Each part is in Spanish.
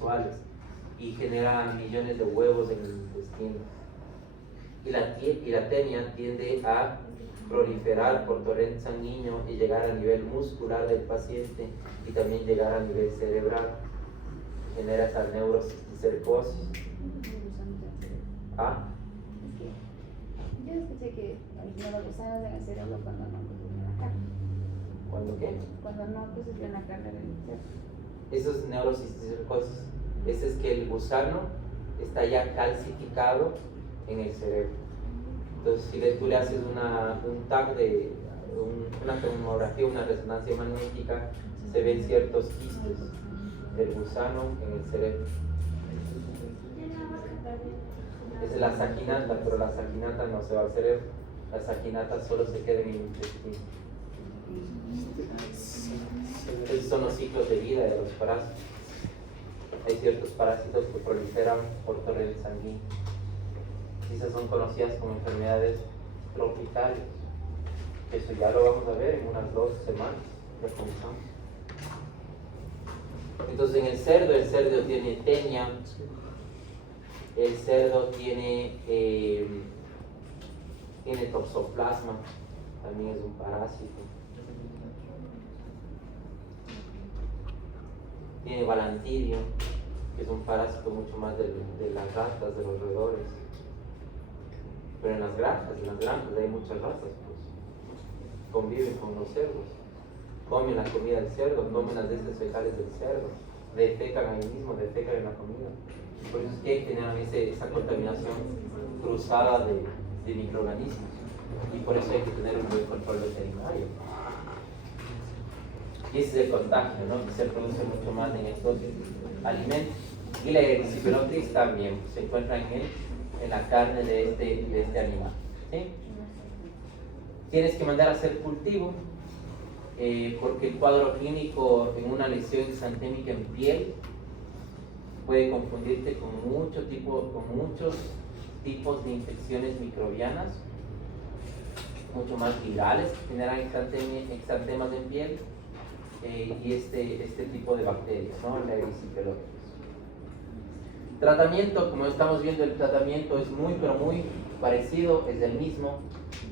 sexuales y genera millones de huevos en el intestino. Y la tenia tiende a proliferar por torrente sanguíneo y llegar a nivel muscular del paciente y también llegar a nivel cerebral. Genera esa neurocisticercosis. ¿Ah? Yo escuché que los gusanos en el cerebro cuando no consumen la carne. ¿Cuándo qué? Cuando no consumen la carne del cerebro. Eso es neurocisticercosis. Ese es que el gusano está ya calcificado en el cerebro. Entonces, si tú le haces un TAC una tomografía, una resonancia magnética, se ven ciertos quistes del gusano en el cerebro. Es la saquinata, pero la saquinata no se va al cerebro. La saquinata solo se queda en el intestino. Esos son los ciclos de vida de los parásitos. Hay ciertos parásitos que proliferan por torrente sanguíneo. Esas son conocidas como enfermedades tropicales. Eso ya lo vamos a ver en unas 2 semanas. Ya comenzamos. Entonces, en el cerdo tiene tenia. El cerdo tiene toxoplasma, también es un parásito. Tiene balantidio, que es un parásito mucho más de las ratas, de los roedores. Pero en las granjas hay muchas ratas, pues conviven con los cerdos, comen la comida del cerdo, comen las heces fecales del cerdo, defecan ahí mismo, defecan en la comida. Por eso es que generan esa contaminación cruzada de microorganismos, y por eso hay que tener un buen control veterinario. Y ese es el contagio, ¿no? Que se produce mucho más en estos alimentos. Y la erisipelotris también se encuentra en la carne de este animal, ¿sí? Tienes que mandar a hacer cultivo, porque el cuadro clínico en una lesión exantémica en piel puede confundirte con muchos tipos de infecciones microbianas, mucho más virales que generan exantemas en piel, y este tipo de bacterias, ¿no? La erisipelotris. Tratamiento, como estamos viendo, el tratamiento es muy parecido, es el mismo.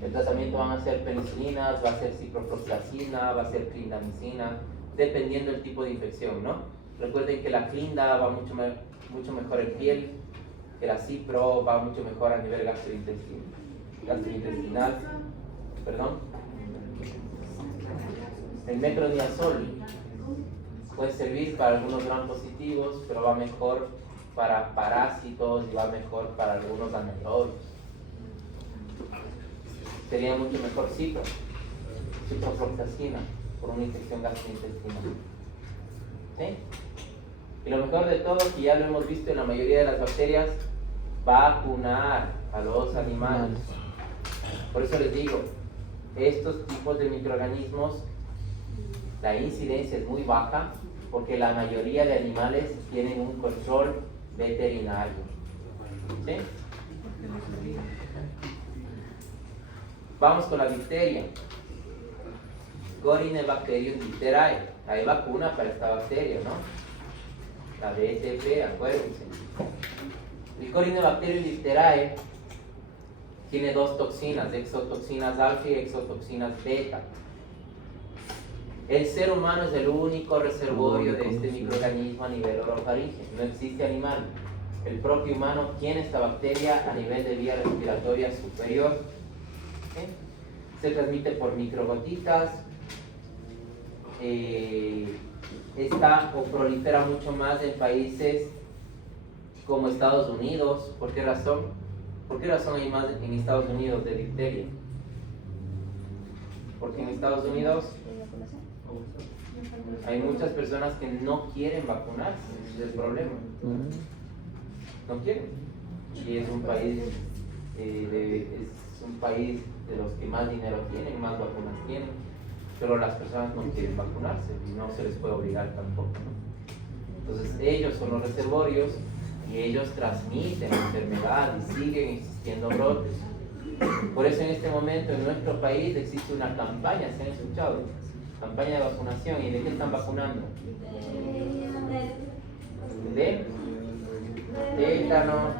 El tratamiento van a ser penicilinas, va a ser ciprofloxacina, va a ser clindamicina, dependiendo del tipo de infección, ¿no? Recuerden que la clinda va mucho mejor en piel, que la cipro va mucho mejor a nivel gastrointestinal. Perdón. El metronidazol puede servir para algunos gram positivos, pero va mejor para parásitos y va mejor para algunos anaerobios. Sería mucho mejor ciprofloxacina por una infección gastrointestinal. ¿Sí? Y lo mejor de todo, que ya lo hemos visto en la mayoría de las bacterias, vacunar a los animales. Por eso les digo, estos tipos de microorganismos, la incidencia es muy baja, porque la mayoría de animales tienen un control veterinario. ¿Sí? Vamos con la difteria. Corynebacterium diphtheriae. Hay vacuna para esta bacteria, ¿no? La BTP, acuérdense. El Corynebacterium diphtheriae tiene 2 toxinas, exotoxinas alfa y exotoxinas beta. El ser humano es el único reservorio de este microorganismo a nivel orofaringeo. No existe animal. El propio humano tiene esta bacteria a nivel de vía respiratoria superior. ¿Sí? Se transmite por microgotitas. Está o prolifera mucho más en países como Estados Unidos. ¿Por qué razón? ¿Por qué razón hay más en Estados Unidos de difteria? Porque en Estados Unidos hay muchas personas que no quieren vacunarse. Ese es el problema. No quieren. Y es un país de los que más dinero tienen, más vacunas tienen, pero las personas no quieren vacunarse y no se les puede obligar tampoco, ¿no? Entonces ellos son los reservorios y ellos transmiten la enfermedad y siguen existiendo brotes. Por eso en este momento en nuestro país existe una campaña, ¿se han escuchado? Campaña de vacunación. ¿Y de qué están vacunando? de tétano,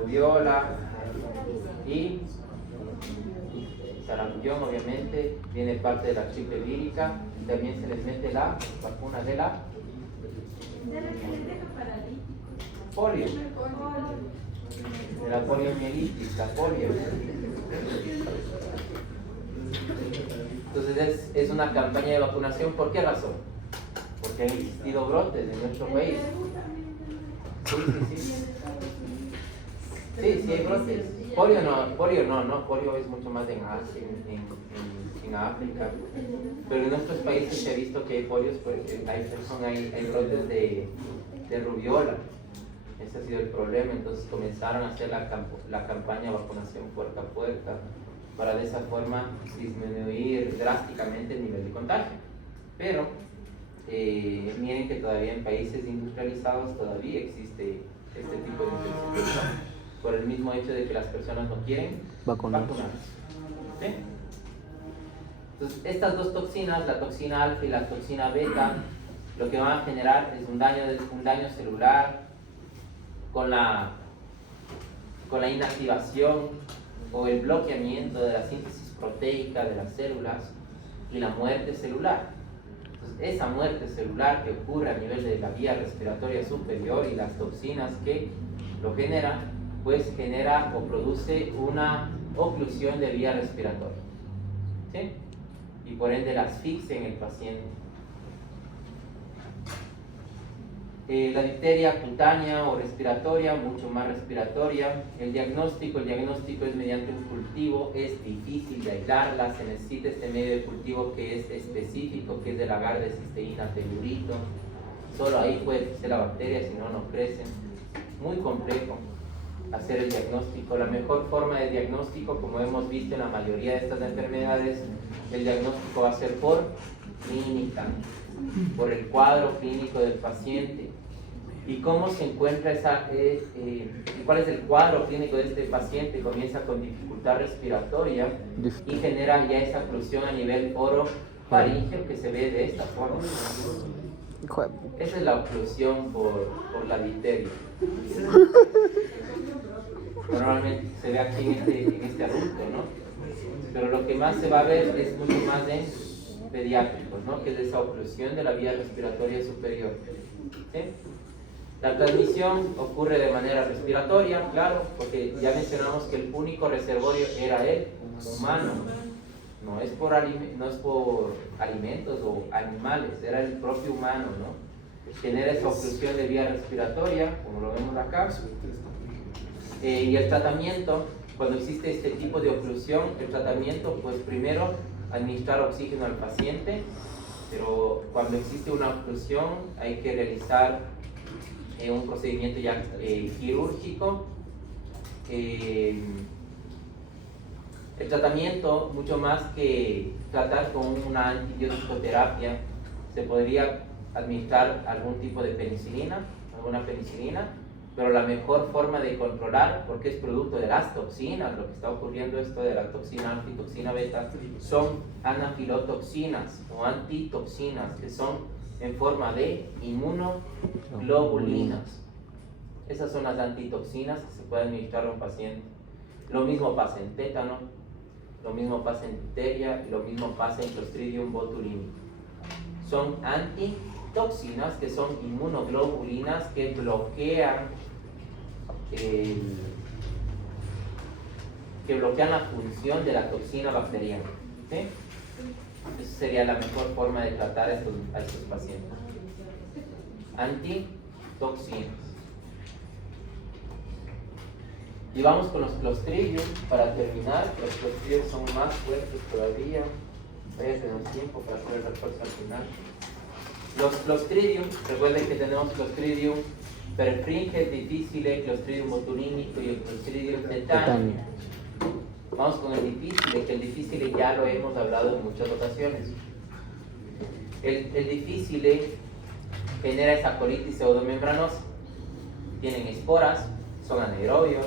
rubiola y sarampión. Obviamente viene parte de la triple vírica. También se les mete la vacuna de la polio, de la poliomielitis, la polio. Entonces es una campaña de vacunación. ¿Por qué razón? Porque han existido brotes en nuestro país. Sí, hay brotes. Polio no, polio es mucho más en Asia, en África. Pero en nuestros países se ha visto que hay polios, porque hay brotes de rubiola. Ese ha sido el problema. Entonces comenzaron a hacer la campaña de vacunación puerta a puerta, para de esa forma disminuir drásticamente el nivel de contagio. Pero miren que todavía en países industrializados todavía existe este tipo de infección, por el mismo hecho de que las personas no quieren vacunarse. ¿Sí? Entonces, estas dos toxinas, la toxina alfa y la toxina beta, lo que van a generar es un daño celular con la inactivación o el bloqueamiento de la síntesis proteica de las células y la muerte celular. Entonces, esa muerte celular que ocurre a nivel de la vía respiratoria superior y las toxinas que lo generan, pues genera o produce una oclusión de vía respiratoria, ¿sí? Y por ende la asfixia en el paciente. La difteria cutánea o respiratoria, mucho más respiratoria. El diagnóstico es mediante un cultivo. Es difícil de aislarla, se necesita este medio de cultivo que es específico, que es del agar de cisteína tellurito. Solo ahí puede crecer la bacteria, si no, no crecen. Muy complejo hacer el diagnóstico. La mejor forma de diagnóstico, como hemos visto en la mayoría de estas enfermedades, el diagnóstico va a ser por clínica, por el cuadro clínico del paciente. ¿Y cómo se encuentra cuál es el cuadro clínico de este paciente? Comienza con dificultad respiratoria y genera ya esa oclusión a nivel orofaríngeo que se ve de esta forma. Esa es la oclusión por la difteria. Normalmente se ve aquí en este adulto, ¿no? Pero lo que más se va a ver es mucho más en pediátricos, ¿no? Que es esa oclusión de la vía respiratoria superior. ¿Sí? La transmisión ocurre de manera respiratoria, claro, porque ya mencionamos que el único reservorio era el humano. No es por alimentos o animales, era el propio humano, ¿no? Genera esa oclusión de vía respiratoria, como lo vemos acá. Y el tratamiento, cuando existe este tipo de oclusión, el tratamiento, pues primero administrar oxígeno al paciente, pero cuando existe una oclusión hay que realizar un procedimiento ya quirúrgico. El tratamiento, mucho más que tratar con una antibiótico-terapia, se podría administrar algún tipo de penicilina, pero la mejor forma de controlar, porque es producto de las toxinas, lo que está ocurriendo esto de la toxina alfa y toxina beta, son anafilotoxinas o antitoxinas, que son en forma de inmunoglobulinas. Esas son las antitoxinas que se pueden administrar a un paciente. Lo mismo pasa en tétano, lo mismo pasa en difteria, y lo mismo pasa en Clostridium botulinum. Son antitoxinas que son inmunoglobulinas que bloquean la función de la toxina bacteriana. ¿Sí? Esa sería la mejor forma de tratar a estos pacientes. Antitoxinas. Y vamos con los Clostridium para terminar. Los Clostridium son más fuertes todavía. Voy a tener tiempo para hacer el refuerzo al final. Los Clostridium, recuerden que tenemos Clostridium perfringens difficile, Clostridium botulínico y el Clostridium tetani. Vamos con el difícil, que el difícil ya lo hemos hablado en muchas ocasiones. El difícil genera esa colitis pseudomembranosa. Tienen esporas, son anaerobios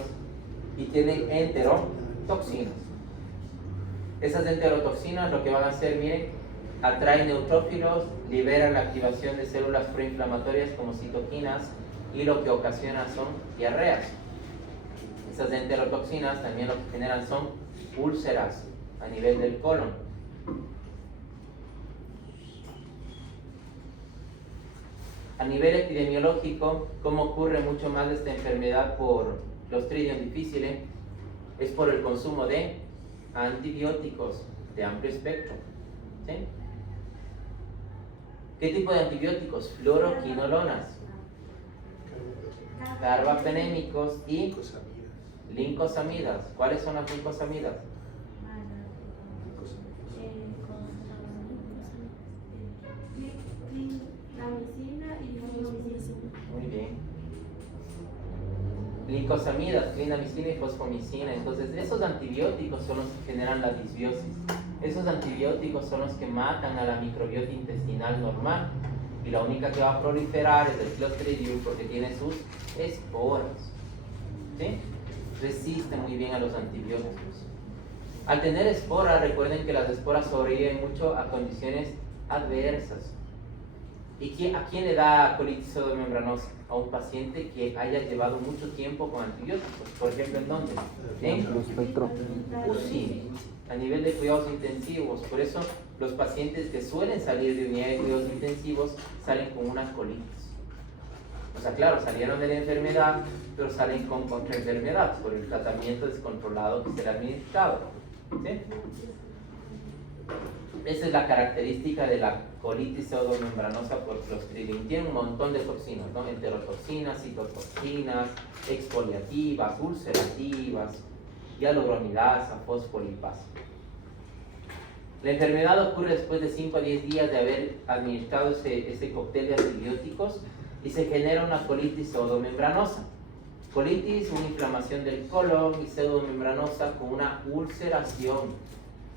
y tienen enterotoxinas. Esas enterotoxinas lo que van a hacer, miren, atraen neutrófilos, liberan la activación de células proinflamatorias como citoquinas y lo que ocasiona son diarreas. Estas enterotoxinas también lo que generan son úlceras a nivel del colon. A nivel epidemiológico, ¿cómo ocurre mucho más de esta enfermedad por Clostridium difficile? Es por el consumo de antibióticos de amplio espectro. ¿Sí? ¿Qué tipo de antibióticos? Fluoroquinolonas, carbapenémicos y lincosamidas. ¿Cuáles son las lincosamidas? Muy bien. Lincosamidas, clindamicina y fosfomicina. Entonces, esos antibióticos son los que generan la disbiosis. Esos antibióticos son los que matan a la microbiota intestinal normal. Y la única que va a proliferar es el Clostridium porque tiene sus esporas. ¿Sí? Resiste muy bien a los antibióticos. Al tener esporas, recuerden que las esporas sobreviven mucho a condiciones adversas. ¿Y a quién le da colitis pseudomembranosa? A un paciente que haya llevado mucho tiempo con antibióticos. Por ejemplo, ¿en dónde? En UCI, a nivel de cuidados intensivos. Por eso los pacientes que suelen salir de unidad de cuidados intensivos salen con una colitis. O sea, claro, salieron de la enfermedad, pero salen con contraenfermedad por el tratamiento descontrolado que se le ha administrado. ¿Sí? Esa es la característica de la colitis pseudomembranosa por Clostridium. Tiene un montón de toxinas, ¿no? Enterotoxinas, citotoxinas, exfoliativas, ulcerativas, hialuronidasa, fosfolipasa. La enfermedad ocurre después de 5 a 10 días de haber administrado ese cóctel de antibióticos y se genera una colitis pseudomembranosa. Colitis, una inflamación del colon, y pseudomembranosa con una ulceración.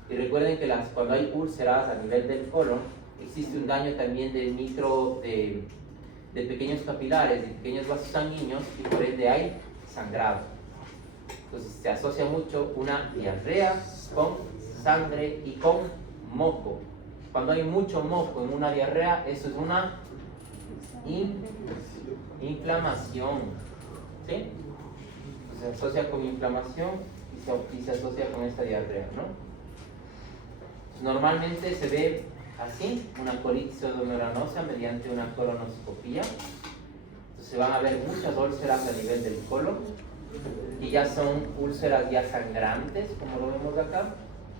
Y recuerden que cuando hay úlceras a nivel del colon, existe un daño también de pequeños capilares, de pequeños vasos sanguíneos, y por ende hay sangrado. Entonces se asocia mucho una diarrea con sangre y con moco. Cuando hay mucho moco en una diarrea, eso es una inflamación. ¿Sí? Se asocia con inflamación y se asocia con esta diarrea, ¿no? Normalmente se ve así, una colitis pseudomembranosa mediante una colonoscopía. Entonces se van a ver muchas úlceras a nivel del colon y ya son úlceras ya sangrantes, como lo vemos acá.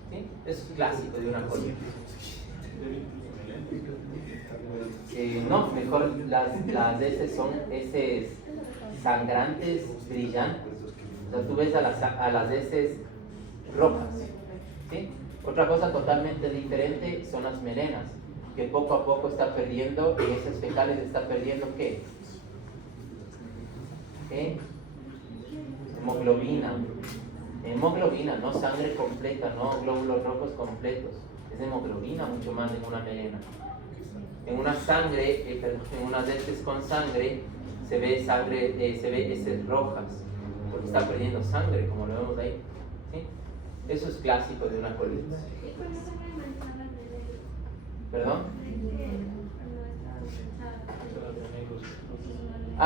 ¿Sí? Eso es clásico de una colitis. No, mejor las heces son heces sangrantes, brillantes. O sea, tú ves a las heces rojas. ¿Sí? Otra cosa totalmente diferente son las melenas, que poco a poco está perdiendo, en heces fecales está perdiendo ¿qué? Hemoglobina. Hemoglobina, no sangre completa, no glóbulos rojos completos. Es hemoglobina mucho más en una melena. En una en unas heces con sangre se ve heces rojas, porque está perdiendo sangre, como lo vemos ahí. ¿Sí? Eso es clásico de una colitis. ¿Perdón?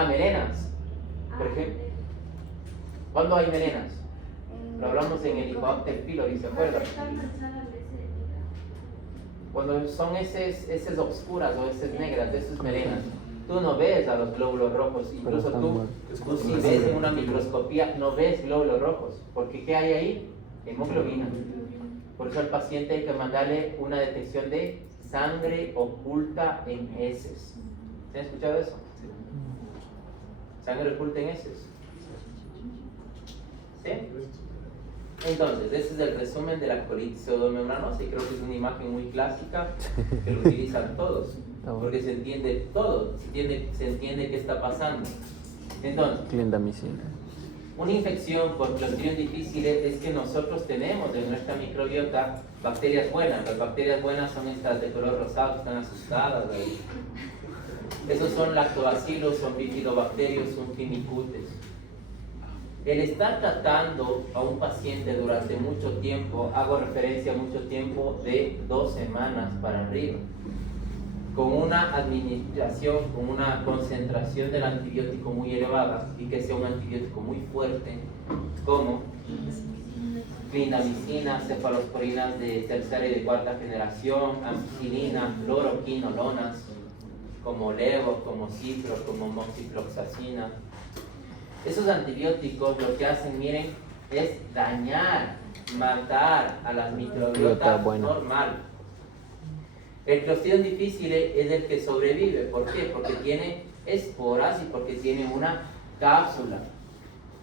Melenas. Por ejemplo, ¿cuándo hay melenas? Lo hablamos en el Helicobacter pylori, ¿se acuerdan? Cuando son heces oscuras o heces negras, eso es melenas. Tú no ves a los glóbulos rojos, incluso tú si ves en una microscopía, no ves glóbulos rojos, porque ¿qué hay ahí? Hemoglobina. Por eso al paciente hay que mandarle una detección de sangre oculta en heces. ¿Se han escuchado eso? Sangre oculta en heces. ¿Sí? Entonces, ese es el resumen de la colitis pseudomembranosa y creo que es una imagen muy clásica que lo utilizan todos, porque se entiende todo, se entiende qué está pasando. Entonces, clindamicina. Una infección por Clostridium difficile es que nosotros tenemos en nuestra microbiota bacterias buenas. Las bacterias buenas son estas de color rosado, están asustadas. Esos son lactobacillus, son bifidobacterios, son firmicutes. El estar tratando a un paciente durante mucho tiempo, hago referencia a mucho tiempo de 2 semanas para arriba. con una administración, con una concentración del antibiótico muy elevada y que sea un antibiótico muy fuerte, como clindamicina, cefalosporinas de tercera y de cuarta generación, ampicilina, cloroquinolonas, como levo, como cipro, como moxifloxacina. Esos antibióticos lo que hacen, miren, es dañar, matar a las microbiotas normal. El Clostridium difficile es el que sobrevive. ¿Por qué? Porque tiene esporas y porque tiene una cápsula.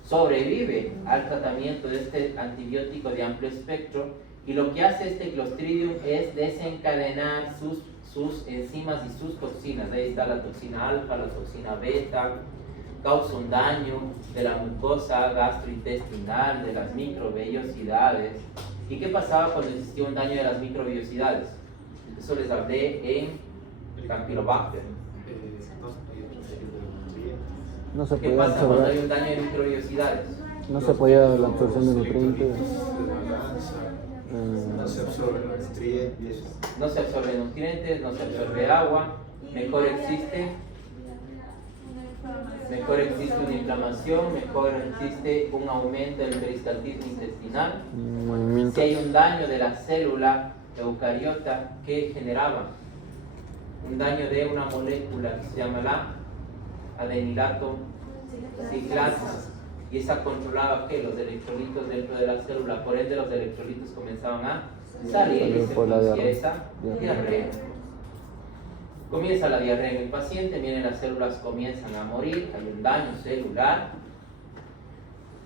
Sobrevive al tratamiento de este antibiótico de amplio espectro y lo que hace este Clostridium es desencadenar sus enzimas y sus toxinas. Ahí está la toxina alfa, la toxina beta, causa un daño de la mucosa gastrointestinal, de las microvellosidades. ¿Y qué pasaba cuando existía un daño de las microvellosidades? Eso les hablé en Campylobacter. No se ¿Qué podía pasa cuando hay absorber, un daño de microvellosidades? no se podía la absorción de nutrientes. No se absorben los nutrientes. No se absorben nutrientes, no se absorbe agua, mejor existe una inflamación, mejor existe un aumento del peristaltismo intestinal. Movimiento. Si hay un daño de la célula eucariota que generaba un daño de una molécula que se llama la adenilato ciclasa, y esa controlaba que los electrolitos dentro de la célula, por ende los electrolitos comenzaban a salir y se Por la producía diarrea. esa diarrea. Comienza la diarrea en el paciente, vienen las células comienzan a morir, hay un daño celular,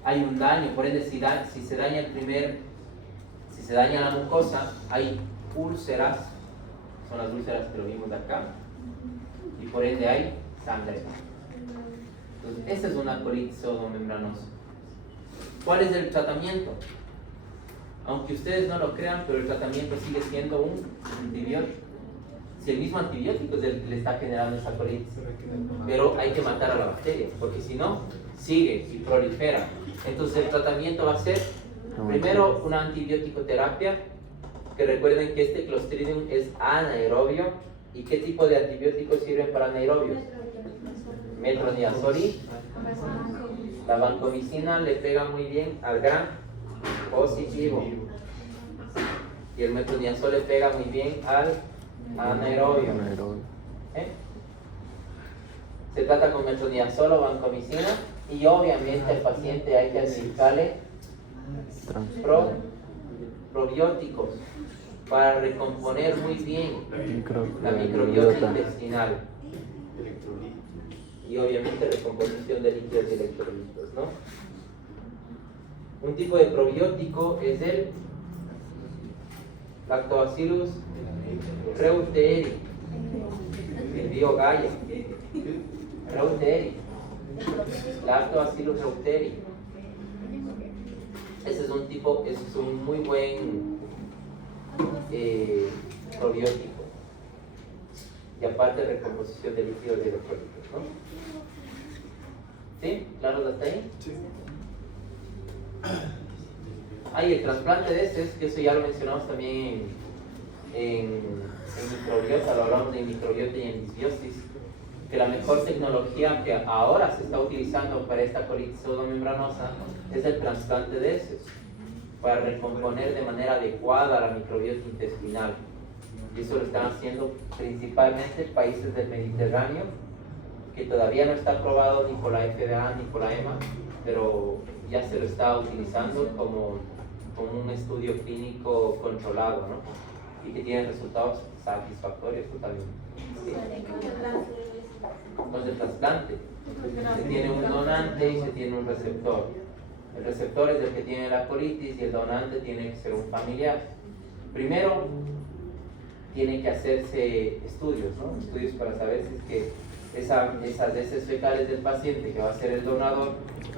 hay un daño, por ende si se daña la mucosa, hay úlceras, son las úlceras que lo vimos de acá, y por ende hay sangre. Entonces, esa es una colitis pseudomembranosa. ¿Cuál es el tratamiento? Aunque ustedes no lo crean, pero el tratamiento sigue siendo un antibiótico. Si el mismo antibiótico es el que le está generando esa colitis, pero hay que matar a la bacteria, porque si no, sigue y prolifera. Entonces el tratamiento va a ser primero una antibiótico terapia, que recuerden que este Clostridium es anaerobio. ¿Y qué tipo de antibióticos sirven para anaerobios? Metronidazol y la vancomicina le pega muy bien al gran positivo y el metronidazol le pega muy bien al anaerobio. Se trata con metronidazol o vancomicina y obviamente al paciente hay que administrarle probióticos para recomponer muy bien la microbiota intestinal y obviamente recomposición de líquidos y electrolitos, ¿no? Un tipo de probiótico es el Lactobacillus reuteri, el BioGaia, reuteri, Lactobacillus reuteri. Ese es un muy buen probiótico. Y aparte recomposición de líquidos y electrolitos, ¿no? ¿Sí? ¿Claro hasta ahí? Sí. Hay el trasplante de heces, que eso ya lo mencionamos también en microbiota, lo hablamos de microbiota y en disbiosis, que la mejor tecnología que ahora se está utilizando para esta colitis pseudomembranosa es el trasplante de heces, para recomponer de manera adecuada la microbiota intestinal. Y eso lo están haciendo principalmente países del Mediterráneo, que todavía no está aprobado ni por la FDA ni por la EMA, pero ya se lo está utilizando como un estudio clínico controlado, ¿no? Y que tiene resultados satisfactorios totalmente. ¿Sí? Los de trasplante. Se tiene un donante y se tiene un receptor. El receptor es el que tiene la colitis y el donante tiene que ser un familiar. Primero, tiene que hacerse estudios, ¿no? Estudios para saber si es que esas heces fecales del paciente que va a ser el donador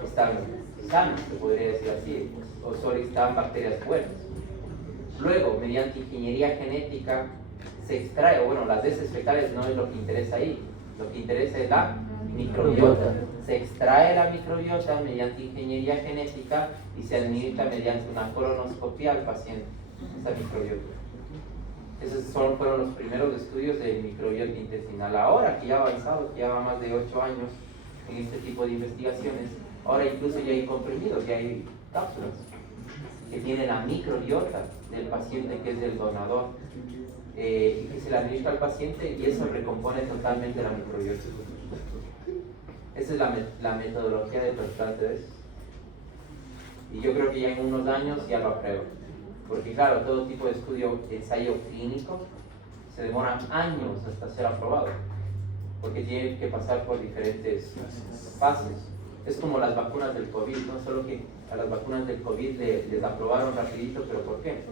están sanas, se podría decir así, o solo están bacterias buenas. Luego, mediante ingeniería genética, se extrae, bueno, las heces fecales no es lo que interesa ahí, lo que interesa es la microbiota. Se extrae la microbiota mediante ingeniería genética y se administra mediante una colonoscopia al paciente, esa microbiota. Fueron los primeros estudios de microbiota intestinal. Ahora que ya ha avanzado, que ya va más de 8 años en este tipo de investigaciones, ahora incluso ya hay comprimidos, ya hay cápsulas que tienen la microbiota del paciente, que es del donador, y que se le administra al paciente y eso recompone totalmente la microbiota. Esa es la metodología de trasplante de esos. Y yo creo que ya en unos años ya lo aprueban. Porque claro, todo tipo de estudio, ensayo clínico, se demoran años hasta ser aprobado. Porque tienen que pasar por diferentes fases. Es como las vacunas del COVID, ¿no? Solo que a las vacunas del COVID les aprobaron rapidito, ¿pero por qué?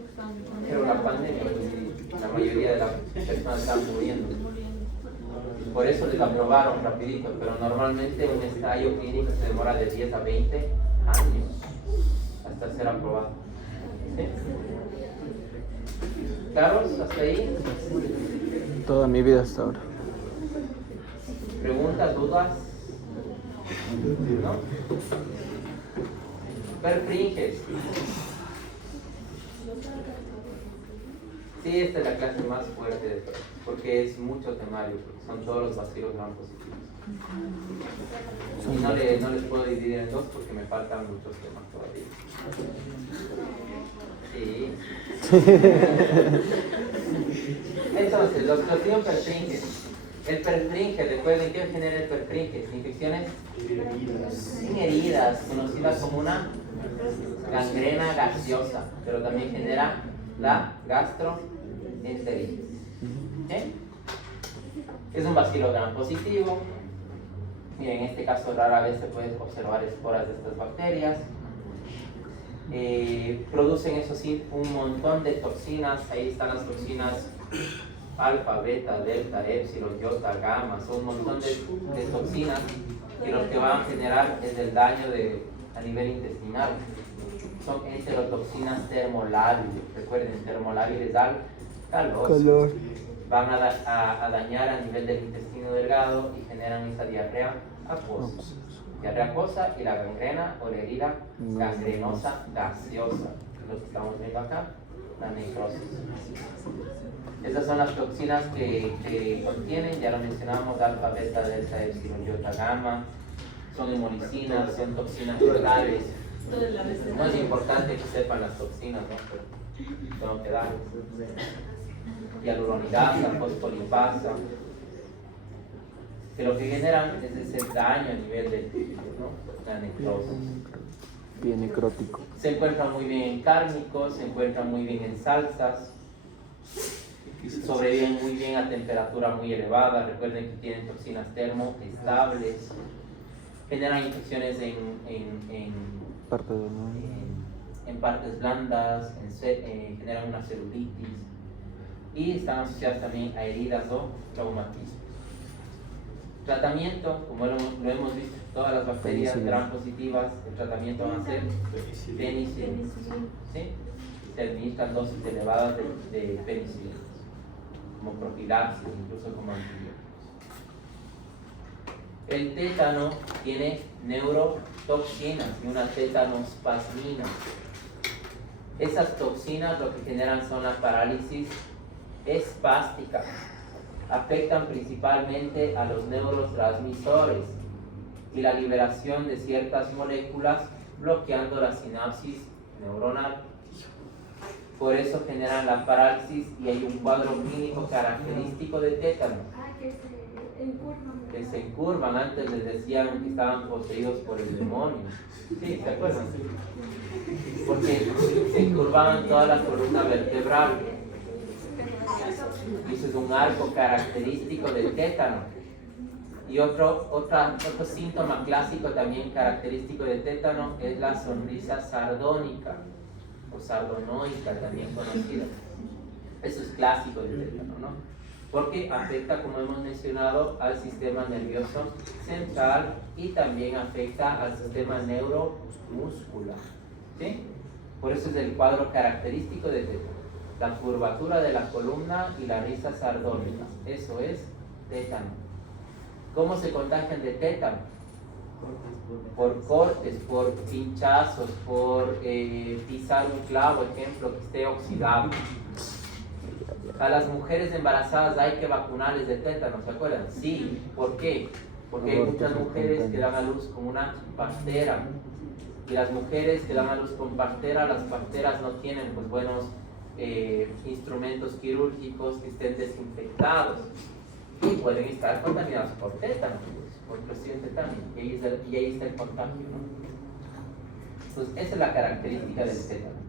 Pero la pandemia, pues, la mayoría de las personas están muriendo. Por eso les aprobaron rapidito, pero normalmente un ensayo clínico se demora de 10 a 20 años hasta ser aprobado. ¿Sí? ¿Claros? ¿Hasta ahí? Toda mi vida hasta ahora. ¿Preguntas, dudas? ¿No? Perfringes. Sí, esta es la clase más fuerte de todas, porque es mucho temario, porque son todos los bacilos gram positivos. Y no les puedo dividir en dos porque me faltan muchos temas todavía. Sí. Entonces, los Clostridium perfringens. El perfringe, recuerden que genera el perfringe, infecciones sin heridas, conocidas como una gangrena gaseosa, pero también genera la gastroenteritis. ¿Sí? Es un bacilo gram positivo. Y en este caso rara vez se pueden observar esporas de estas bacterias. Producen, eso sí, un montón de toxinas. Ahí están las toxinas alfa, beta, delta, epsilon, iota, gamma. Son un montón de toxinas que lo que van a generar es el daño a nivel intestinal. Son enterotoxinas termolábiles. Recuerden, termolábiles al calor. Van a dañar a nivel del intestino delgado y generan esa diarrea acuosa. Diarrea acuosa y la gangrena o la herida gangrenosa gaseosa, lo que estamos viendo acá, la necrosis. Esas son las toxinas que contienen, ya lo mencionamos, alfa, beta, delta, epsilon, iota, gamma. Son hemolicinas, son toxinas orales. No es importante que sepan las toxinas, ¿no? Pero tengo que darles. Hialuronidasa, fosfolipasa, que lo que generan es ese daño a nivel del tejido, ¿no? La necrosis. Bien necrótico. Se encuentran muy bien en cárnicos, se encuentran muy bien en salsas, sobreviven muy bien a temperatura muy elevada. Recuerden que tienen toxinas termoestables, generan infecciones en partes blandas, generan una celulitis y están asociadas también a heridas o traumatismos. Tratamiento, como lo hemos visto, todas las bacterias gram positivas, el tratamiento va a ser penicilina. ¿Sí? Se administran dosis elevadas de penicilina, como profilaxis, incluso como antibióticos. El tétano tiene neurotoxinas y una tétanospasmina. Esas toxinas lo que generan son la parálisis espástica. Afectan principalmente a los neurotransmisores y la liberación de ciertas moléculas, bloqueando la sinapsis neuronal. Por eso generan la parálisis y hay un cuadro clínico característico de tétano. Que se encurvan. Antes les decían que estaban poseídos por el demonio. ¿Sí? ¿Se acuerdan? Porque se encurvaban toda la columna vertebral. Y eso es un arco característico del tétano. Y otro síntoma clásico también característico del tétano es la sonrisa sardónica o sardonoica, también conocida. Eso es clásico del tétano, ¿no? Porque afecta, como hemos mencionado, al sistema nervioso central y también afecta al sistema neuromuscular. ¿Sí? Por eso es el cuadro característico del tétano. La curvatura de la columna y la risa sardónica. Eso es tétano. ¿Cómo se contagian de tétano? Por cortes, por pinchazos, por pisar un clavo, ejemplo, que esté oxidado. A las mujeres embarazadas hay que vacunarles de tétano, ¿se acuerdan? Sí. ¿Por qué? Porque hay muchas mujeres que dan a luz con una partera. Y las mujeres que dan a luz con partera, las parteras no tienen pues buenos instrumentos quirúrgicos que estén desinfectados. Y pueden estar contaminados por tétano, por Clostridium tetani. Y ahí está el contagio, ¿no? Entonces, esa es la característica del tétano.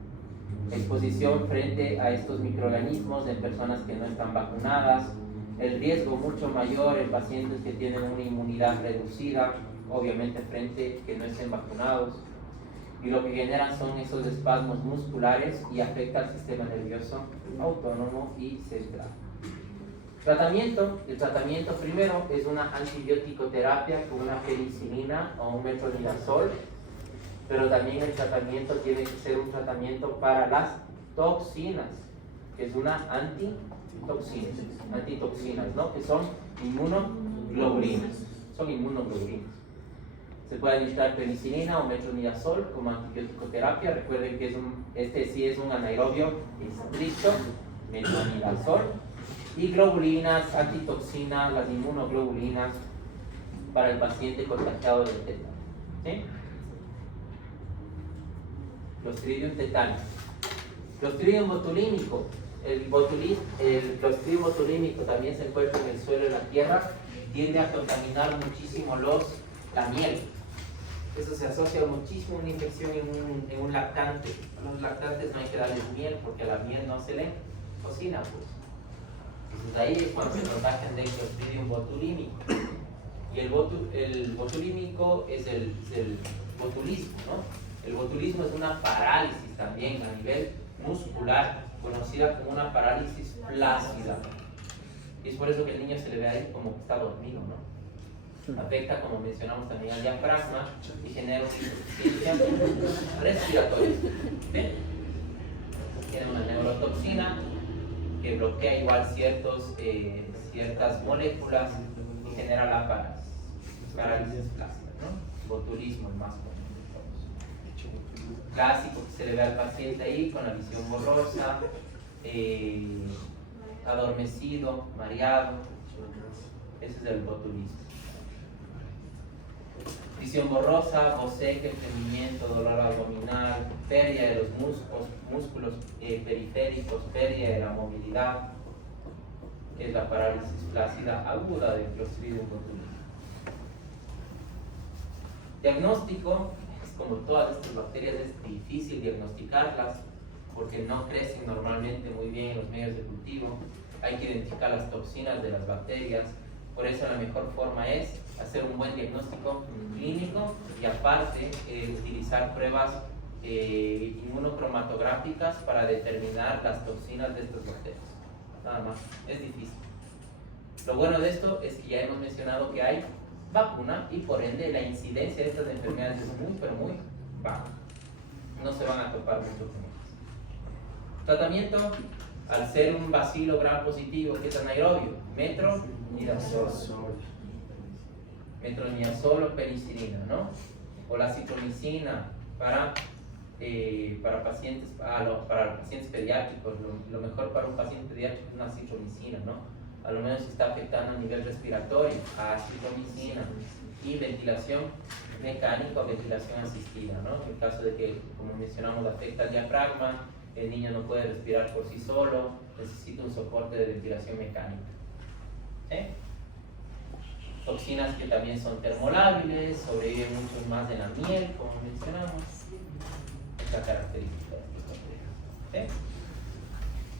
Exposición frente a estos microorganismos en personas que no están vacunadas, el riesgo mucho mayor en pacientes que tienen una inmunidad reducida, obviamente frente a que no estén vacunados, y lo que generan son esos espasmos musculares y afecta al sistema nervioso autónomo y central. El tratamiento primero es una antibiótico-terapia con una penicilina o un metronidazol, pero también el tratamiento tiene que ser un tratamiento para las toxinas, que es una antitoxinas, ¿no? Que son inmunoglobulinas. Se puede administrar penicilina o metronidazol como antibiótico terapia. Recuerden que este sí es un anaerobio estricto, metronidazol. Y globulinas, antitoxinas, las inmunoglobulinas para el paciente contagiado de tétano. ¿Sí? Clostridium tetani. Clostridium botulínico. El Clostridium botulínico también se encuentra en el suelo de la tierra, tiende a contaminar muchísimo la miel. Eso se asocia muchísimo a una infección en un lactante. A los lactantes no hay que darles miel porque a la miel no se le cocina, pues. Entonces ahí es cuando se contagian de Clostridium botulínico. Y el botulímico es el botulismo, ¿no? El botulismo es una parálisis también a nivel muscular, conocida como una parálisis flácida. Y es por eso que el niño se le ve ahí como que está dormido, ¿no? Afecta, como mencionamos también, al diafragma y genera una insuficiencia respiratoria. ¿Sí? Tiene una neurotoxina que bloquea igual ciertas moléculas y genera la parálisis flácida, ¿no? Botulismo, el más común de todos. Clásico que se le ve al paciente ahí con la visión borrosa, adormecido, mareado. Ese es el botulismo. Visión borrosa, boceque, estreñimiento, dolor abdominal, pérdida de los músculos periféricos, pérdida de la movilidad, es la parálisis flácida aguda del Clostridium botulismo. Diagnóstico, es como todas estas bacterias, es difícil diagnosticarlas porque no crecen normalmente muy bien en los medios de cultivo. Hay que identificar las toxinas de las bacterias. Por eso la mejor forma es hacer un buen diagnóstico clínico y aparte utilizar pruebas inmunocromatográficas para determinar las toxinas de estas bacterias. Nada más, es difícil. Lo bueno de esto es que ya hemos mencionado que hay vacuna y por ende la incidencia de estas enfermedades es muy pero muy baja. No se van a topar mucho con ellas. Tratamiento, al ser un bacilo gram positivo que es anaerobio, metronidazol o penicilina, ¿no? O la citromicina para pacientes pediátricos. Lo mejor para un paciente pediátrico es una citromicina, ¿no? A lo menos está afectando a nivel respiratorio, a citromicina y ventilación mecánica o ventilación asistida, ¿no? En caso de que, como mencionamos, afecta al diafragma, el niño no puede respirar por sí solo, necesita un soporte de ventilación mecánica. ¿Sí? Toxinas que también son termolábiles, sobreviven mucho más en la miel, como mencionamos. Esta característica. ¿Sí?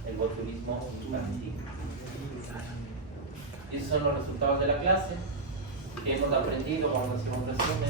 El botulismo infantil. Y esos son los resultados de la clase que hemos aprendido. Vamos a hacer un resumen.